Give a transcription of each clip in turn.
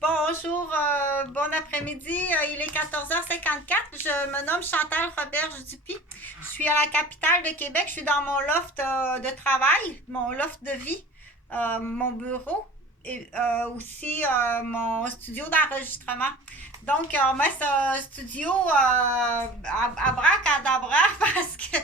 Bonjour, bon après-midi. Il est 14h54. Je me nomme Chantal Roberge-Dupuis. Je suis à la capitale de Québec. Je suis dans mon loft de travail, mon loft de vie, mon bureau et aussi mon studio d'enregistrement. Donc, on met ce studio à bracadabra parce que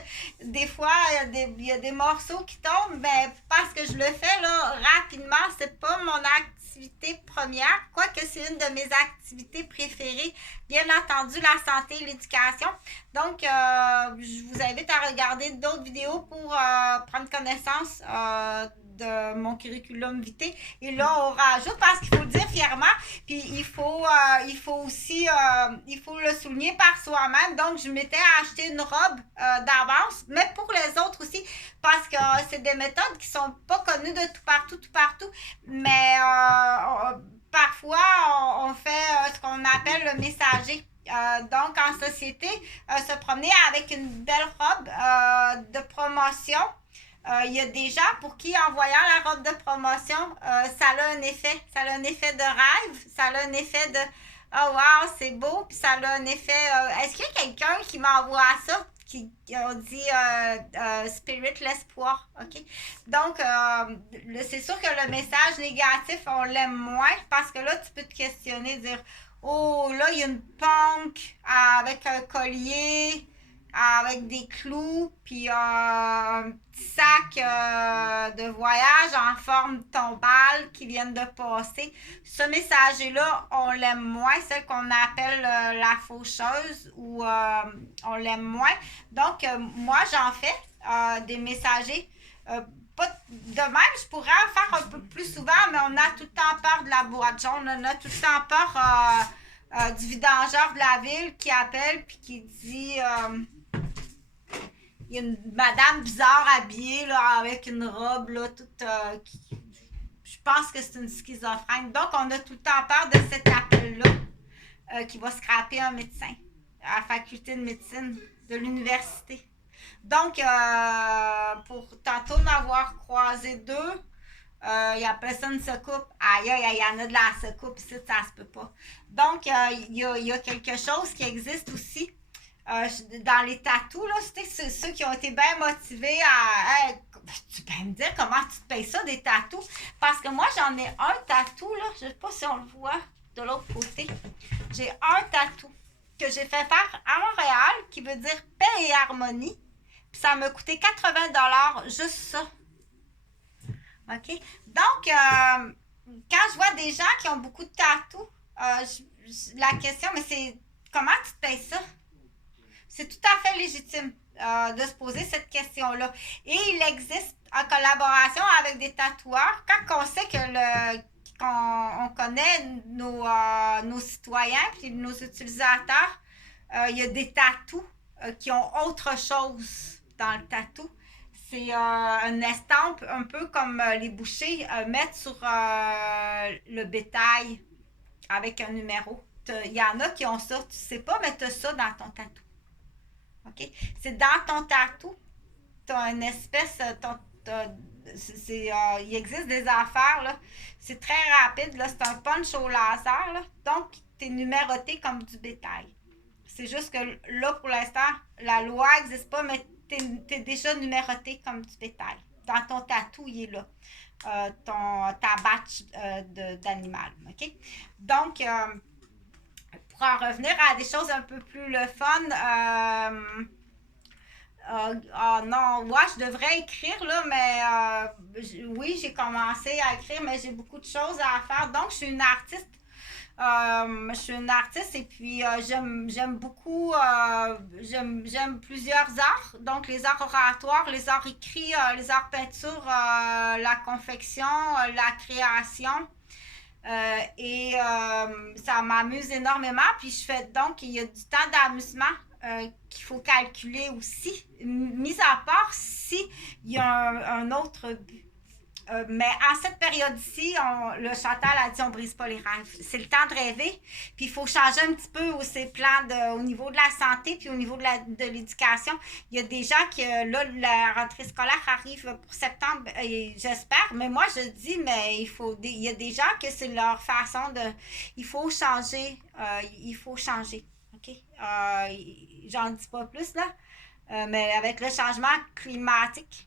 des fois, il y a des morceaux qui tombent, mais parce que je le fais là, rapidement, c'est pas mon activité première, quoique c'est une de mes activités préférées, bien entendu la santé et l'éducation. Donc, je vous invite à regarder d'autres vidéos pour prendre connaissance de mon curriculum vitae. Et là, on rajoute, parce qu'il faut le dire fièrement, puis il faut aussi, il faut le souligner par soi-même. Donc, je m'étais acheté une robe d'avance, mais pour les autres aussi, parce que c'est des méthodes qui sont pas connues de tout partout, mais parfois, on fait ce qu'on appelle le messager. Donc, en société, se promener avec une belle robe de promotion. Il y a des gens pour qui, en voyant la robe de promotion, ça a un effet. Ça a un effet de rêve, ça a un effet de oh wow, c'est beau, puis ça a un effet. Est-ce qu'il y a quelqu'un qui m'envoie ça? On dit spirit, l'espoir, ok? Donc, c'est sûr que le message négatif, on l'aime moins parce que là, tu peux te questionner, dire oh, là, il y a une punk avec un collier, avec des clous, puis un petit sac de voyage en forme tombale qui viennent de passer. Ce messager-là, on l'aime moins, celle qu'on appelle la faucheuse, ou on l'aime moins. Donc, moi, j'en fais des messagers. Pas de même, je pourrais en faire un peu plus souvent, mais on a tout le temps peur de la boîte jaune. On a tout le temps peur du vidangeur de la ville qui appelle puis qui dit il y a une madame bizarre habillée là, avec une robe là, toute. Je pense que c'est une schizophrène. Donc, on a tout le temps peur de cet appel-là qui va scraper un médecin à la faculté de médecine de l'université. Donc, pour tantôt m'avoir croisé deux, il y a personne se coupe. Aïe, aïe, il y en a de la se coupe ici, ça se peut pas. Donc, il y a quelque chose qui existe aussi dans les tatous, là, c'était ceux qui ont été bien motivés à. Tu peux me dire comment tu te payes ça, des tatous? Parce que moi, j'en ai un tatou, là, je ne sais pas si on le voit de l'autre côté. J'ai un tatou que j'ai fait faire à Montréal, qui veut dire paix et harmonie. Puis ça m'a coûté 80 juste ça. OK? Donc, quand je vois des gens qui ont beaucoup de tatous, la question, mais c'est comment tu te payes ça? C'est tout à fait légitime de se poser cette question-là. Et il existe en collaboration avec des tatoueurs, quand on sait que qu'on connaît nos citoyens et nos utilisateurs, il y a des tatous qui ont autre chose dans le tatou. C'est une estampe un peu comme les bouchers mettent sur le bétail avec un numéro. Il y en a qui ont ça, tu sais pas, mais tu as ça dans ton tatou. OK? C'est dans ton tatou, tu as une espèce. Il existe des affaires, là. C'est très rapide, là. C'est un punch au laser, là. Donc, tu es numéroté comme du bétail. C'est juste que là, pour l'instant, la loi n'existe pas, mais tu es déjà numéroté comme du bétail. Dans ton tatou, il est là. Ta batch d'animal. OK? Donc, pour en revenir à des choses un peu plus le fun, non, moi je devrais écrire là, mais oui, j'ai commencé à écrire, mais j'ai beaucoup de choses à faire. Donc, je suis une artiste. Je suis une artiste et puis j'aime beaucoup, j'aime plusieurs arts. Donc, les arts oratoires, les arts écrits, les arts peinture, la confection, la création. Et ça m'amuse énormément. Puis je fais donc, il y a du temps d'amusement qu'il faut calculer aussi, mis à part si il y a un autre but. Mais en cette période-ci, le Chantal a dit on brise pas les rêves. C'est le temps de rêver. Puis il faut changer un petit peu ses plans au niveau de la santé puis au niveau de l'éducation. Il y a des gens qui, là, la rentrée scolaire arrive pour septembre, j'espère. Mais moi, je dis, mais il y a des gens que c'est leur façon de... Il faut changer. Il faut changer. OK? J'en dis pas plus, là. Mais avec le changement climatique,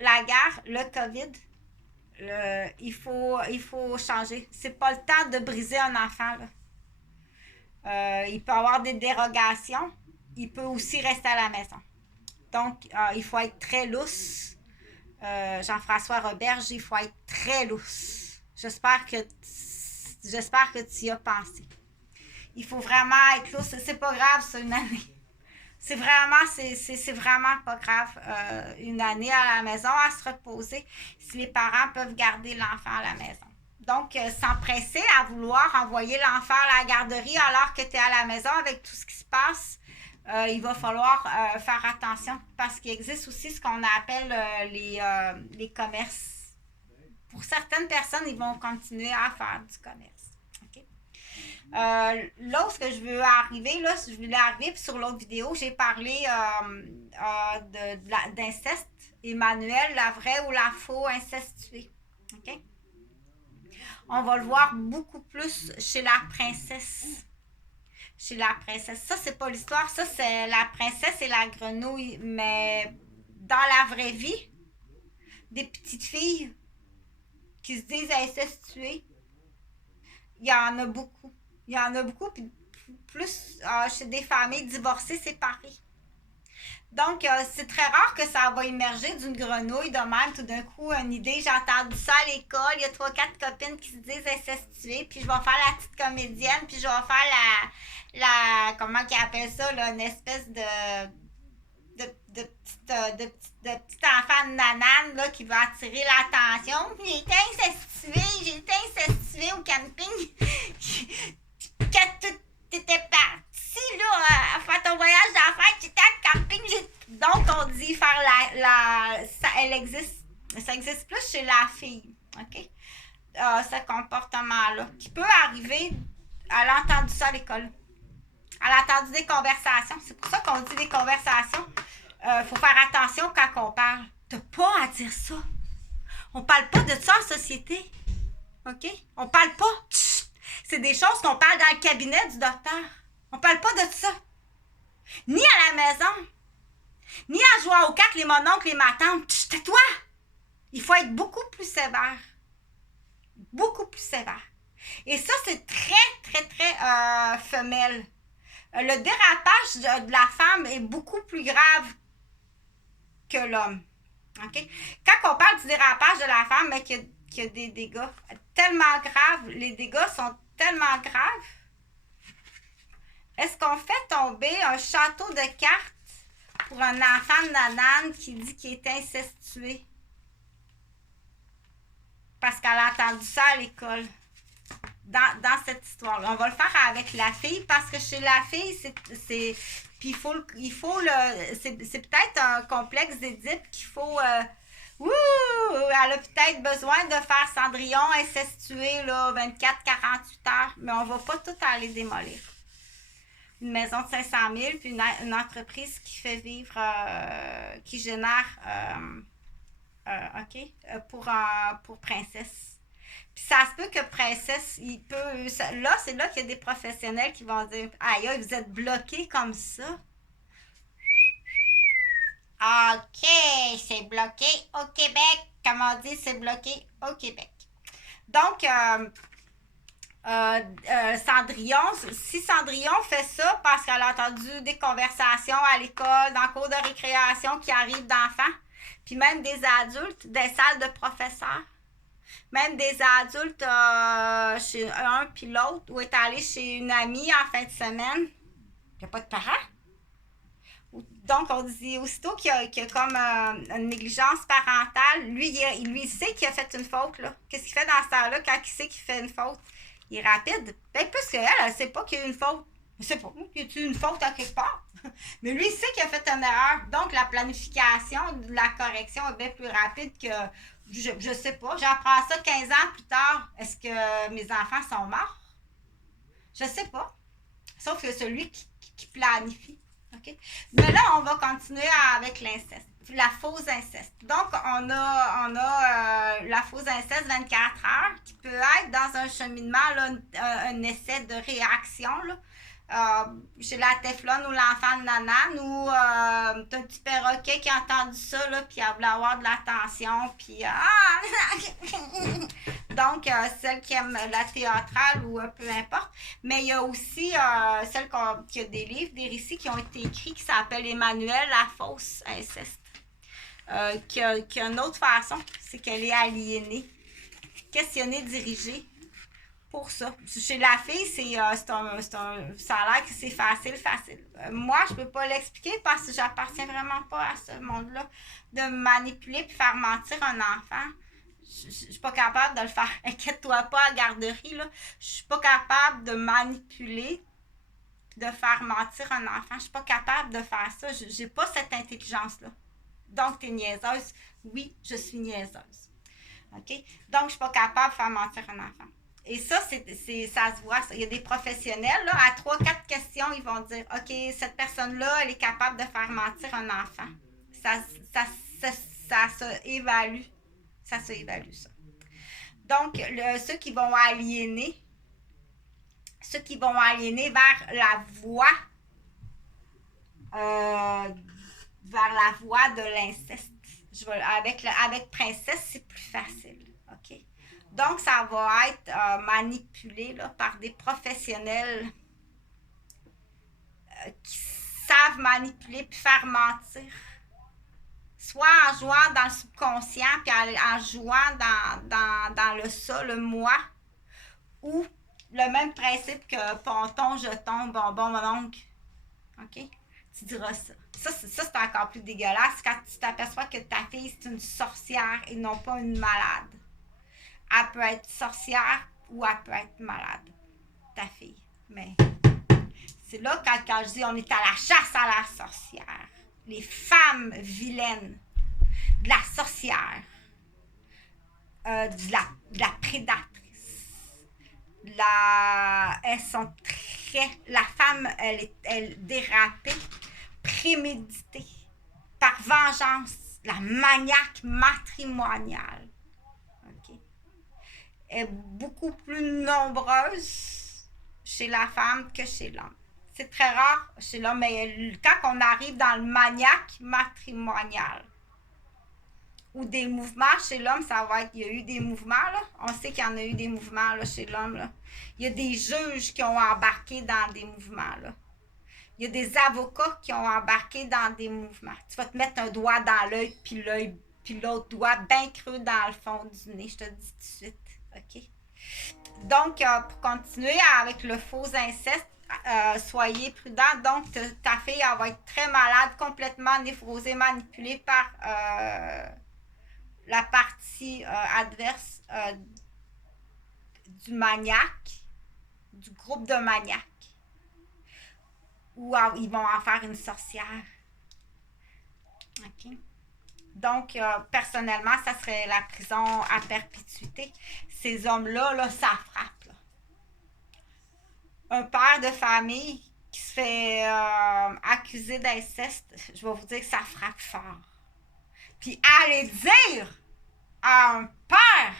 la guerre, le COVID, il faut changer. C'est pas le temps de briser un enfant. Là. Il peut avoir des dérogations. Il peut aussi rester à la maison. Donc, il faut être très lousse. Jean-François Roberge, il faut être très lousse. J'espère que tu y as pensé. Il faut vraiment être lousse. C'est pas grave, ça, une année. C'est vraiment pas grave, une année à la maison à se reposer si les parents peuvent garder l'enfant à la maison. Donc, s'empresser à vouloir envoyer l'enfant à la garderie alors que tu es à la maison avec tout ce qui se passe, il va falloir faire attention parce qu'il existe aussi ce qu'on appelle les commerces. Pour certaines personnes, ils vont continuer à faire du commerce. Là où ce que je veux arriver, là, je voulais arriver, puis sur l'autre vidéo, j'ai parlé d'inceste. Emmanuel, la vraie ou la faux incestuée. OK? On va le voir beaucoup plus chez la princesse. Chez la princesse. Ça, c'est pas l'histoire. Ça, c'est la princesse et la grenouille. Mais dans la vraie vie, des petites filles qui se disent incestuées, il y en a beaucoup. Il y en a beaucoup, puis plus chez des familles divorcées, séparées. Donc, c'est très rare que ça va émerger d'une grenouille de même, tout d'un coup, une idée. J'ai entendu ça à l'école, il y a 3-4 copines qui se disent incestuées, puis je vais faire la petite comédienne, puis je vais faire comment qu'ils appellent ça, là, une espèce de petit enfant de nanane là, qui va attirer l'attention. J'ai été incestuée au camping. Quand tu étais parti là, à faire ton voyage d'affaires, tu étais à camping. Donc, on dit faire ça existe plus chez la fille. OK? Ce comportement-là. Qui peut arriver, elle a entendu ça à l'école. Elle a entendu des conversations. C'est pour ça qu'on dit des conversations. Faut faire attention quand on parle. T'as pas à dire ça. On parle pas de ça en société. OK? On parle pas. Chut. C'est des choses qu'on parle dans le cabinet du docteur. On parle pas de ça. Ni à la maison. Ni à jouer aux cartes, les mononcles, les matantes. Chut, tais-toi! Il faut être beaucoup plus sévère. Beaucoup plus sévère. Et ça, c'est très, très, très femelle. Le dérapage de la femme est beaucoup plus grave que l'homme. Okay? Quand on parle du dérapage de la femme, mais qu'il y a des dégâts tellement graves, les dégâts sont tellement graves. Est-ce qu'on fait tomber un château de cartes pour un enfant de nanane qui dit qu'il est incestué? Parce qu'elle a entendu ça à l'école. Dans cette histoire-là. On va le faire avec la fille parce que chez la fille, c'est puis c'est peut-être un complexe d'Édipe qu'il faut elle a peut-être besoin de faire Cendrillon incestué là 24-48 heures, mais on va pas tout aller démolir. Une maison de 500 000 puis une entreprise qui fait vivre qui génère pour Princesse. Puis ça se peut que Princesse, là, c'est là qu'il y a des professionnels qui vont dire aïe, vous êtes bloqué comme ça. OK, c'est bloqué au Québec. Comme on dit, c'est bloqué au Québec. Donc, Cendrillon, si Cendrillon fait ça parce qu'elle a entendu des conversations à l'école, dans le cours de récréation qui arrivent d'enfants, puis même des adultes, des salles de professeurs, même des adultes chez un puis l'autre, ou est allé chez une amie en fin de semaine, il n'y a pas de parents. Donc, on dit aussitôt qu'il y a comme une négligence parentale, lui, il sait qu'il a fait une faute. Là. Qu'est-ce qu'il fait dans ce temps-là quand il sait qu'il fait une faute? Il est rapide. Peut-être plus qu'elle, elle ne sait pas qu'il y a une faute. Elle ne sait pas qu'il y a une faute à quelque part. Mais lui, il sait qu'il a fait une erreur. Donc, la planification, la correction est bien plus rapide que Je sais pas. J'apprends ça 15 ans plus tard. Est-ce que mes enfants sont morts? Je sais pas. Sauf que celui qui planifie. OK? Mais là, on va continuer avec l'inceste. La fausse inceste. Donc, on a la fausse inceste 24 heures qui peut être dans un cheminement, là, un essai de réaction. Là. Chez la Teflon ou l'enfant de Nanan, ou t'as un petit perroquet qui a entendu ça, là, puis elle voulait avoir de l'attention, puis donc celle qui aime la théâtrale ou peu importe. Mais il y a aussi celle qui a des livres, des récits qui ont été écrits qui s'appellent Emmanuel, la fausse inceste. Qui a une autre façon, c'est qu'elle est aliénée, questionnée, dirigée. Pour ça. Chez la fille, ça a l'air que c'est facile. Moi, je peux pas l'expliquer parce que j'appartiens vraiment pas à ce monde-là. De manipuler et faire mentir un enfant, je suis pas capable de le faire. Inquiète-toi pas à la garderie, là. Je suis pas capable de manipuler, de faire mentir un enfant. Je suis pas capable de faire ça. J'ai pas cette intelligence-là. Donc, t'es niaiseuse. Oui, je suis niaiseuse. OK? Donc, je suis pas capable de faire mentir un enfant. Et ça, ça se voit. Il y a des professionnels, là, à 3-4 questions, ils vont dire, OK, cette personne-là, elle est capable de faire mentir un enfant. Ça se évalue. Ça se évalue, ça. Donc, ceux qui vont aliéner vers la voie de l'inceste. Avec princesse, c'est plus facile. OK? Donc, ça va être manipulé là, par des professionnels qui savent manipuler puis faire mentir. Soit en jouant dans le subconscient puis en jouant dans le ça, le moi, ou le même principe que ponton, jeton, bonbon, mon oncle. OK? Tu diras ça. Ça, c'est encore plus dégueulasse quand tu t'aperçois que ta fille, c'est une sorcière et non pas une malade. Elle peut être sorcière ou elle peut être malade, ta fille. Mais c'est là quand je dis on est à la chasse à la sorcière. Les femmes vilaines de la sorcière, de la prédatrice. Elles sont très... La femme, elle dérapée, préméditée, par vengeance, la maniaque matrimoniale. Est beaucoup plus nombreuse chez la femme que chez l'homme. C'est très rare chez l'homme, mais quand on arrive dans le maniaque matrimonial ou des mouvements chez l'homme, ça va être, il y a eu des mouvements, là. On sait qu'il y en a eu des mouvements là, chez l'homme. Là. Il y a des juges qui ont embarqué dans des mouvements. Là. Il y a des avocats qui ont embarqué dans des mouvements. Tu vas te mettre un doigt dans l'œil, puis l'autre doigt bien creux dans le fond du nez, je te dis tout de suite. OK? Donc, pour continuer avec le faux inceste, soyez prudents. Donc, ta fille, elle va être très malade, complètement névrosée, manipulée par la partie adverse du maniaque, du groupe de maniaques. Ou ils vont en faire une sorcière. OK? Donc, personnellement, ça serait la prison à perpétuité. Ces hommes-là, là, ça frappe. Là. Un père de famille qui se fait accuser d'inceste, je vais vous dire que ça frappe fort. Puis, allez dire à un père,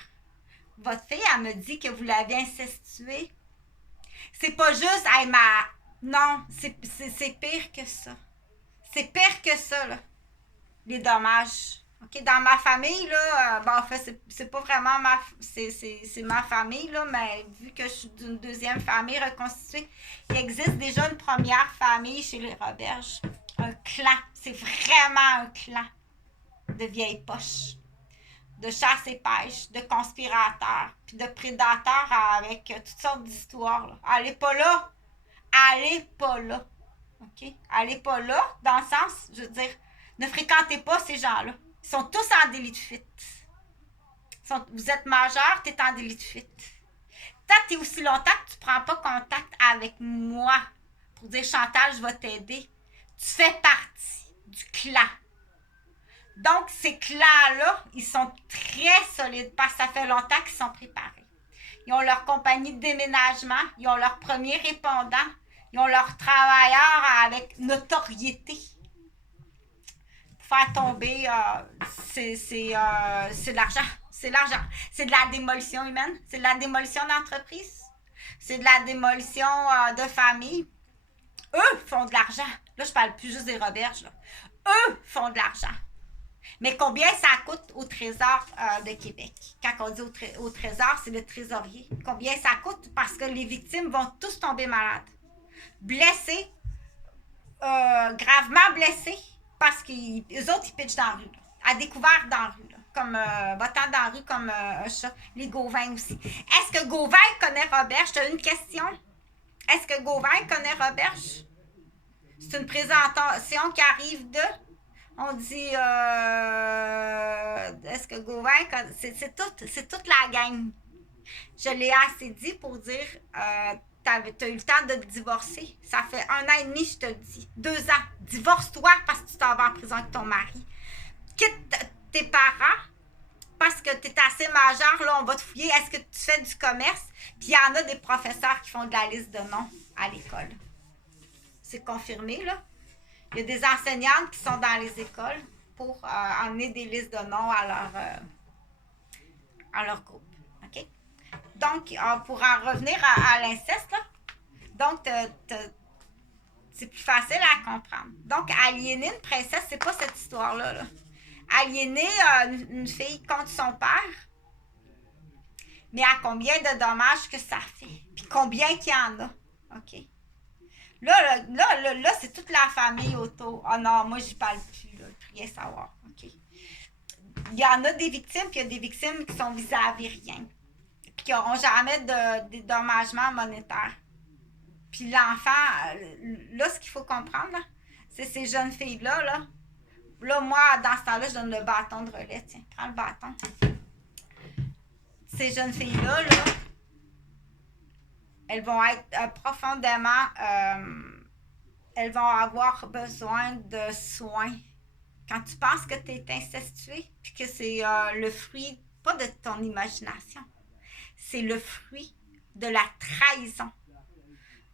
votre fille, elle me dit que vous l'avez incestuée. C'est pas juste, hey, non, c'est pire que ça. C'est pire que ça, là. Les dommages. OK, dans ma famille, là, en fait, c'est pas vraiment c'est ma famille, là, mais vu que je suis d'une deuxième famille reconstituée, il existe déjà une première famille chez les Roberges. Un clan. C'est vraiment un clan de vieilles poches, de chasse et pêche, de conspirateurs, puis de prédateurs avec toutes sortes d'histoires. Là. Allez pas là. Allez pas là. OK? Allez pas là, dans le sens, je veux dire, ne fréquentez pas ces gens-là. Ils sont tous en délit de fuite. Vous êtes majeur, tu es en délit de fuite. Tant que tu es aussi longtemps que tu ne prends pas contact avec moi pour dire Chantal, je vais t'aider, tu fais partie du clan Donc, ces clans-là, ils sont très solides parce que ça fait longtemps qu'ils sont préparés. Ils ont leur compagnie de déménagement, ils ont leur premier répondant, ils ont leurs travailleurs avec notoriété. Pour faire tomber, c'est de l'argent. C'est de l'argent. C'est de la démolition humaine, c'est de la démolition d'entreprise, c'est de la démolition de famille. Eux font de l'argent. Là, je parle plus juste des Roberges. Là. Eux font de l'argent. Mais combien ça coûte au Trésor de Québec? Quand on dit au Trésor, c'est le trésorier. Combien ça coûte? Parce que les victimes vont tous tomber malades. Blessés, gravement blessés, parce qu'eux autres, ils pitchent dans la rue. Là, à découvert dans la rue. Là, comme votant dans la rue comme un chat. Les Gauvin aussi. Est-ce que Gauvin connaît Roberge? Tu as une question? Est-ce que Gauvin connaît Roberge? C'est une présentation qui arrive de... On dit, est-ce que Gauvin, c'est toute la gang. Je l'ai assez dit pour dire, t'as eu le temps de te divorcer. Ça fait 1 an et demi, je te le dis. 2 ans. Divorce-toi parce que tu t'en vas en prison avec ton mari. Quitte tes parents parce que tu es assez majeur. Là, on va te fouiller. Est-ce que tu fais du commerce? Puis il y en a des professeurs qui font de la liste de noms à l'école. C'est confirmé, là. Il y a des enseignantes qui sont dans les écoles pour emmener des listes de noms à leur groupe. OK? Donc, pour en revenir à l'inceste, là, donc, c'est plus facile à comprendre. Donc, aliéner une princesse, c'est pas cette histoire-là. Là. Aliéner une fille contre son père, mais à combien de dommages que ça fait? Puis combien qu'il y en a? OK? Là, c'est toute la famille autour. Oh non, moi, j'y parle plus, là. Rien savoir. OK? Il y en a des victimes, puis il y a des victimes qui sont vis-à-vis rien. Puis qui n'auront jamais de dédommagement monétaire. Puis l'enfant, là, ce qu'il faut comprendre, là, c'est ces jeunes filles-là, là. Là, moi, dans ce temps-là, je donne le bâton de relais. Tiens, prends le bâton. Ces jeunes filles-là, là, elles vont être profondément... elles vont avoir besoin de soins. Quand tu penses que tu es incestué, puis que c'est le fruit, pas de ton imagination, c'est le fruit de la trahison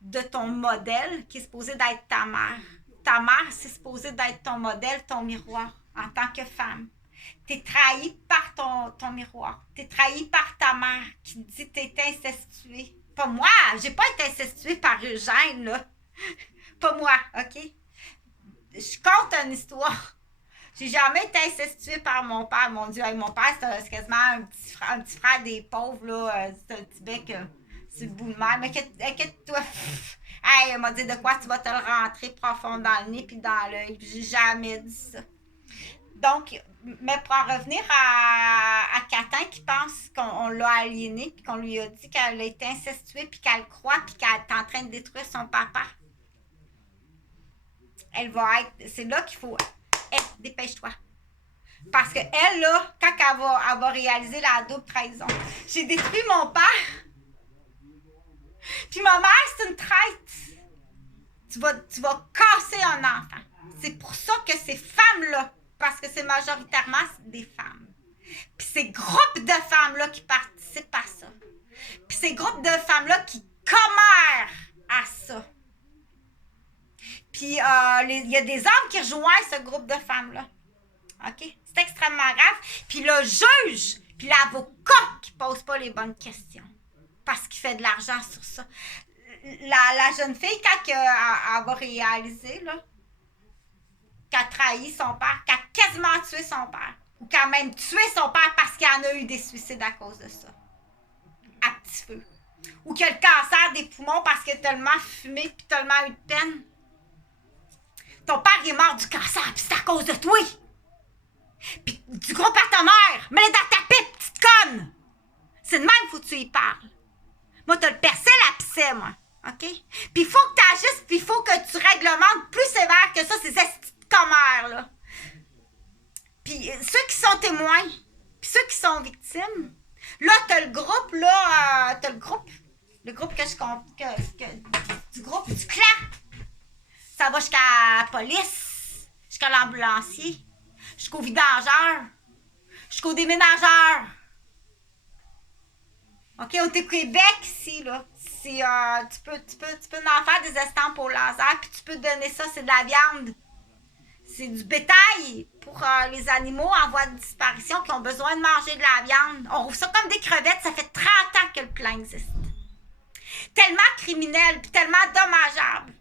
de ton modèle qui est supposé d'être ta mère. Ta mère, c'est supposé d'être ton modèle, ton miroir, en tant que femme. Tu es trahi par ton miroir. Tu es trahi par ta mère qui dit que tu es incestuée. Pas moi, j'ai pas été incestuée par Eugène, là. Pas moi, OK? Je compte une histoire. J'ai jamais été incestuée par mon père. Mon Dieu, mon père, c'est quasiment un petit frère des pauvres, là. C'est un petit bec, c'est le bout de mer. Mais inquiète-toi. Hey, elle m'a dit de quoi tu vas te le rentrer profond dans le nez puis dans l'œil. J'ai jamais dit ça. Donc, mais pour en revenir à Catin qui pense qu'on l'a aliénée puis qu'on lui a dit qu'elle a été incestuée puis qu'elle croit puis qu'elle est en train de détruire son papa. Elle va être... C'est là qu'il faut... dépêche-toi. Parce que elle, là, quand elle va réaliser la double trahison, j'ai détruit mon père. Puis ma mère, c'est une traite. Tu vas casser un enfant. C'est pour ça que ces femmes-là, parce que c'est majoritairement des femmes. Puis ces groupes de femmes-là qui participent à ça. Puis ces groupes de femmes-là qui commèrent à ça. Puis il y a des hommes qui rejoignent ce groupe de femmes-là. OK? C'est extrêmement grave. Puis le juge, puis l'avocat qui ne pose pas les bonnes questions. Parce qu'il fait de l'argent sur ça. La jeune fille, quand elle va réaliser, là, qu'elle trahit son père, qu'elle a quasiment tué son père, ou qu'elle a même tué son père parce qu'il y en a eu des suicides à cause de ça, à petit feu, ou qu'il a le cancer des poumons parce qu'il a tellement fumé et tellement eu de peine. Ton père il est mort du cancer, puis c'est à cause de toi. Puis du gros à ta mère, mets-le dans ta pipe, petite conne. C'est de même faut que tu y parles. Moi, t'as le percé la pissée, moi. OK? Puis il faut que tu agisses, puis il faut que tu réglementes plus sévère que ça, ces petites commères, là. Puis ceux qui sont témoins, puis ceux qui sont victimes, là, t'as le groupe, là, le groupe que je compte, du groupe du clan. Ça va jusqu'à la police, jusqu'à l'ambulancier. jusqu'aux vidangeurs, jusqu'aux déménageurs. OK, au Québec, ici, là, tu peux en faire des estampes au laser, puis tu peux donner ça, c'est de la viande. C'est du bétail pour les animaux en voie de disparition qui ont besoin de manger de la viande. On rouvre ça comme des crevettes, ça fait 30 ans que le plan existe. Tellement criminel, puis tellement dommageable,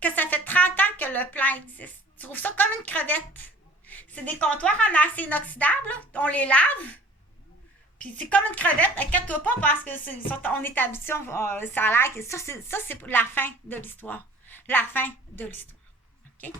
que ça fait 30 ans que le plan existe. Tu trouves ça comme une crevette. C'est des comptoirs en acier inoxydable, là. On les lave. Puis c'est comme une crevette, inquiète-toi pas parce que on est habitué, ça a l'air que ça c'est la fin de l'histoire. La fin de l'histoire. OK?